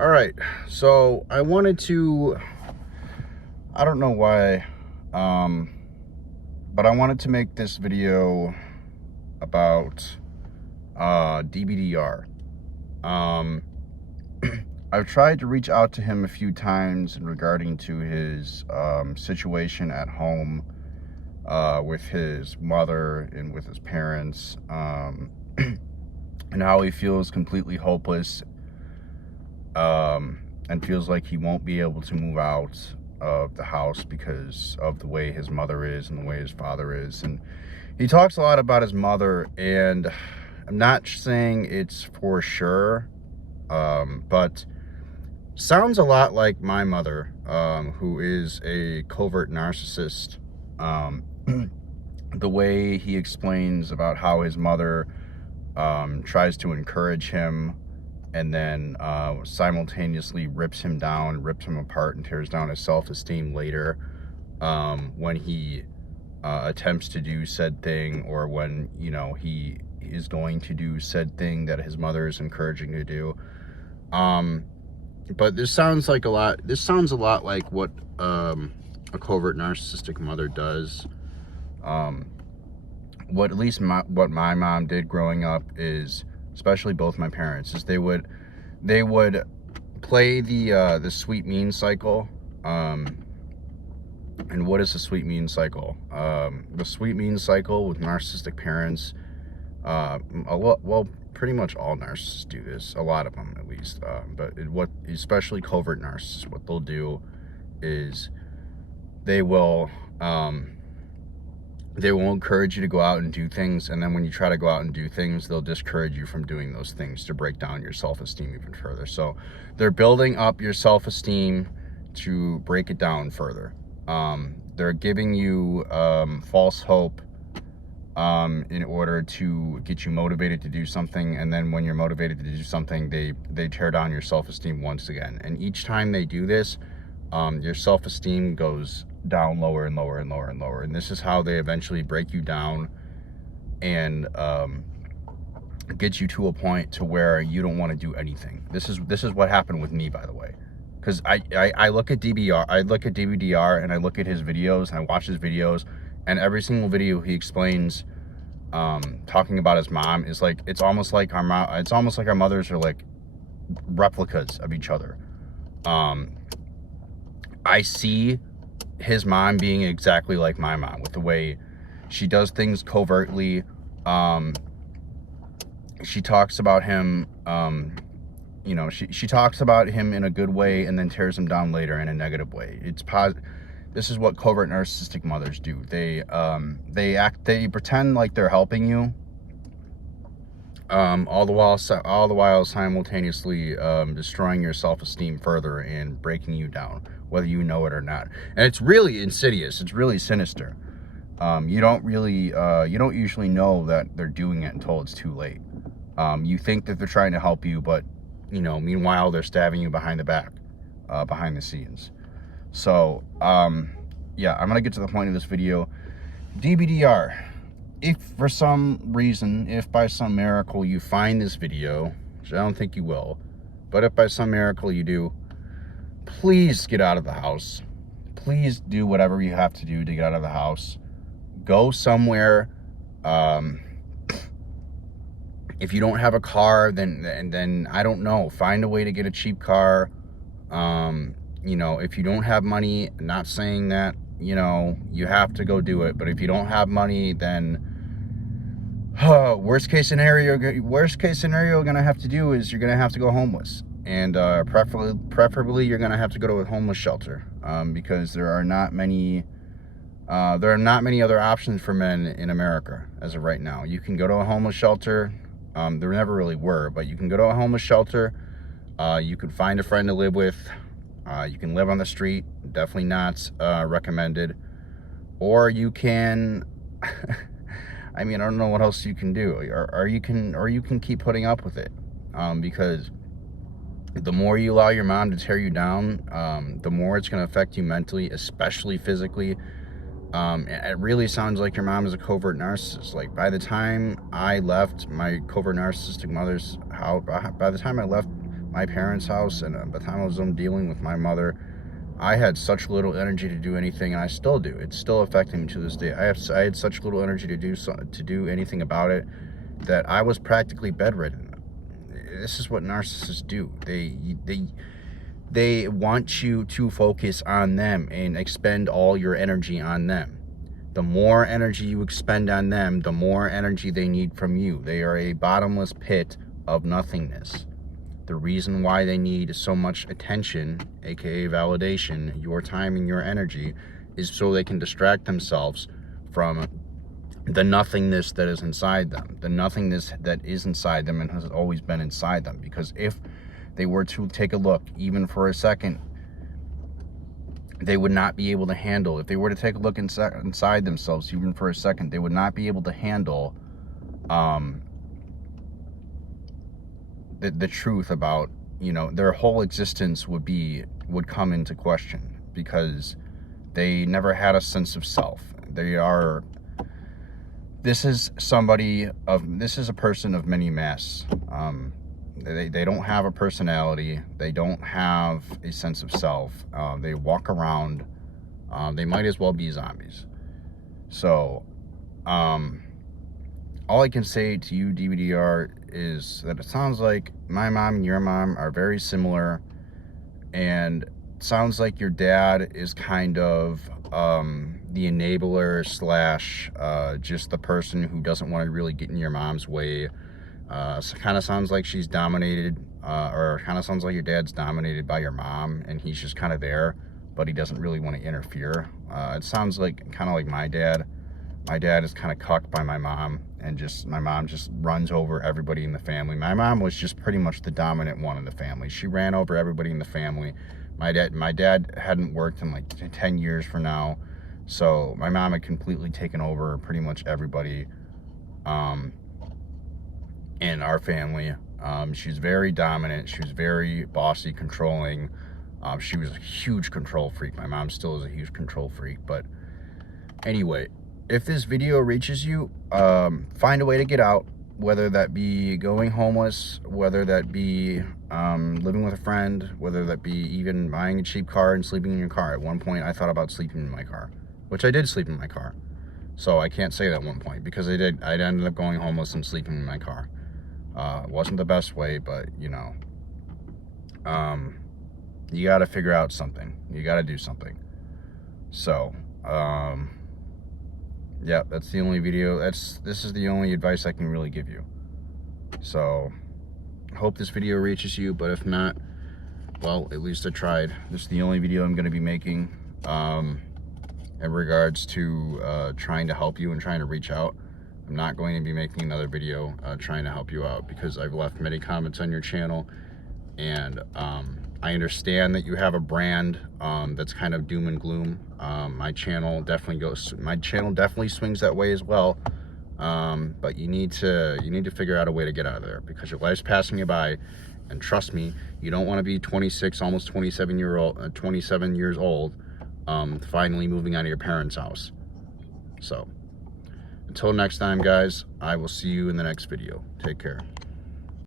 All right, so I wanted to, I don't know why, but I wanted to make this video about Dbdr. I've tried to reach out to him a few times regarding to his situation at home with his mother and with his parents, and how he feels completely hopeless, and feels like he won't be able to move out of the house because of the way his mother is and the way his father is. And he talks a lot about his mother, and I'm not saying it's for sure, but sounds a lot like my mother, who is a covert narcissist. The way he explains about how his mother tries to encourage him and then simultaneously rips him down, rips him apart, and tears down his self-esteem later, when he attempts to do said thing, or when, you know, he is going to do said thing that his mother is encouraging to do. But this sounds a lot like what a covert narcissistic mother does. What my mom did growing up is, especially both my parents, is they would play the sweet mean cycle. And what is the sweet mean cycle? The sweet mean cycle with narcissistic parents, well, pretty much all narcissists do this, a lot of them at least, especially covert narcissists, what they'll do is they will encourage you to go out and do things, and then when you try to go out and do things, they'll discourage you from doing those things to break down your self-esteem even further. So they're building up your self-esteem to break it down further. They're giving you false hope in order to get you motivated to do something, and then when you're motivated to do something, they tear down your self-esteem once again. And each time they do this, your self-esteem goes down lower and lower and lower and lower, and this is how they eventually break you down and get you to a point to where you don't want to do anything. This is what happened with me, by the way, because I look at Dbdr and I look at his videos and I watch his videos, and every single video he explains talking about his mom is like, it's almost like our mothers are like replicas of each other. I see his mom being exactly like my mom, with the way she does things covertly. She talks about him, you know, she talks about him in a good way and then tears him down later in a negative way. This is what covert narcissistic mothers do. They pretend like they're helping you, all the while simultaneously destroying your self-esteem further and breaking you down, whether you know it or not. And it's really insidious. It's really sinister. You don't usually know that they're doing it until it's too late. You think that they're trying to help you, but, you know, meanwhile, they're stabbing you behind the back, behind the scenes. So, yeah, I'm going to get to the point of this video. Dbdr, if for some reason, if by some miracle you find this video, which I don't think you will, but if by some miracle you do, please get out of the house. Please do whatever you have to do to get out of the house. Go somewhere. If you don't have a car, then I don't know, find a way to get a cheap car. You know, if you don't have money, not saying that, you know, you have to go do it, but if you don't have money, then worst case scenario you're gonna have to do is you're gonna have to go homeless. And preferably you're gonna have to go to a homeless shelter, because there are not many other options for men in America as of right now. You can go to a homeless shelter. There never really were, but you can go to a homeless shelter. You can find a friend to live with. You can live on the street. Definitely not recommended. Or you can I mean, I don't know what else you can do, or you can keep putting up with it, because the more you allow your mom to tear you down, the more it's going to affect you mentally, especially physically. It really sounds like your mom is a covert narcissist. Like, by the time I left my covert narcissistic mother's house, by the time I left my parents' house, and by the time I was dealing with my mother, I had such little energy to do anything, and I still do. It's still affecting me to this day. I had such little energy to do anything about it that I was practically bedridden. This is what narcissists do. They want you to focus on them and expend all your energy on them. The more energy you expend on them, the more energy they need from you. They are a bottomless pit of nothingness. The reason why they need so much attention, aka validation, your time and your energy, is so they can distract themselves from the nothingness that is inside them. The nothingness that is inside them and has always been inside them. Because if they were to take a look, even for a second, they would not be able to handle. If they were to take a look inside themselves, even for a second, they would not be able to handle the truth about, you know, their whole existence would come into question, because they never had a sense of self. This is a person of many masks. They don't have a personality. They don't have a sense of self. They walk around. They might as well be zombies. So, all I can say to you, Dbdr, is that it sounds like my mom and your mom are very similar, and it sounds like your dad is kind of the enabler slash just the person who doesn't want to really get in your mom's way. So kind of sounds like she's dominated, or kind of sounds like your dad's dominated by your mom, and he's just kind of there, but he doesn't really want to interfere. It sounds like kind of like my dad. My dad is kind of cucked by my mom, and my mom just runs over everybody in the family. My mom was just pretty much the dominant one in the family. She ran over everybody in the family. My dad hadn't worked in like 10 years for now, so my mom had completely taken over pretty much everybody in our family. She's very dominant. She was very bossy, controlling. She was a huge control freak. My mom still is a huge control freak. But anyway, if this video reaches you, find a way to get out, whether that be going homeless, whether that be living with a friend, whether that be even buying a cheap car and sleeping in your car. At one point, I thought about sleeping in my car, which I did sleep in my car. So I can't say that at one point, because I did. I ended up going homeless and sleeping in my car. It wasn't the best way, but, you know, you got to figure out something. You got to do something. So, yeah, that's the only video. This is the only advice I can really give you. So, hope this video reaches you, but if not, well, at least I tried. This is the only video I'm going to be making in regards to trying to help you and trying to reach out. I'm not going to be making another video trying to help you out, because I've left many comments on your channel, and I understand that you have a brand that's kind of doom and gloom. My channel definitely swings that way as well. But you need to figure out a way to get out of there, because your life's passing you by, and trust me, you don't want to be 26, almost 27 years old, finally moving out of your parents' house. So, until next time, guys, I will see you in the next video. Take care.